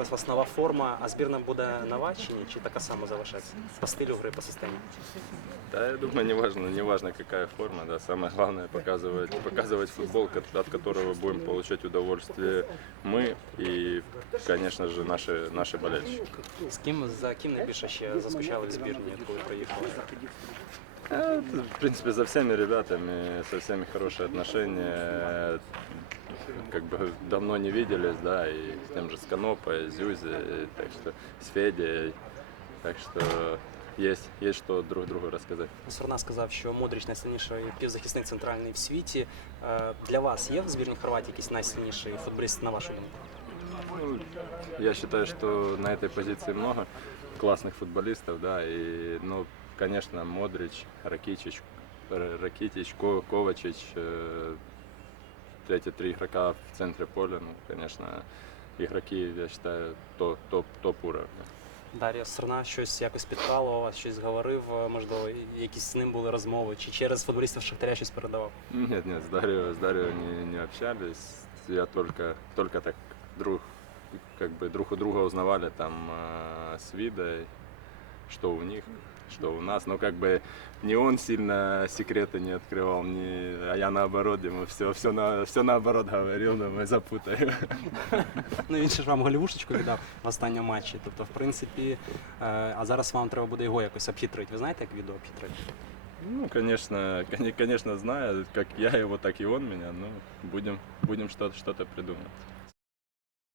зараз у вас нова форма, а збірна буде нова чи ні? Чи така сама залишається? По стилю гри, по системі? Да, я думаю, неважно, неважно какая форма, да, самое главное показывать, показывать футбол, ко- от которого будем получать удовольствие мы и, конечно же, наши, наши болельщики. З ким за ким найбільше ще заскучали в збірні, коли приїхали? Э, В принципе, за всеми ребятами, со всеми хорошие отношения. Как бы давно не виделись, да, и с тем же с Канопой, с Зюзи, так что с Федей. Так что есть, есть что друг другу рассказать. Сорна сказав, що Модріч найсильніший півзахисник центральний в світі. Е, Для вас є в збірні Хорватії якийсь найсильніший футболіст, на вашу думку? Ну, я считаю, что на этой позиции много классных футболистов, да, и, ну, конечно, Модрич, Ракичич, Р- Ракитич, Ко- Ковачич, э, эти три игрока в центре поля, ну, конечно, игроки, я считаю, топ, топ, топ уровня. Дар'я Сорна щось якось підкалував вас, щось говорив, е, можливо, якісь з ним були розмови, чи через футболістів Шахтаря щось передавав? Нет, нет, с Дарио, с Дарио не, не общались, я только, только так друг, как бы друг у друга узнавали там э, с Видой, что у них, что у нас, но как бы не он сильно секреты не открывал, не, а я наоборот ему все, все, на, все наоборот говорил, но мы запутаем. Ну він ще ж вам голівушечку віддав в останньому матчі. Тобто, в принципі, е, а зараз вам треба буде його якось обхитрити. Ви знаєте, як відео обхитрити? Ну, конечно, коне- конечно, знаю, как я его, так и он меня, ну, будем, будем что-то, что-то придумать.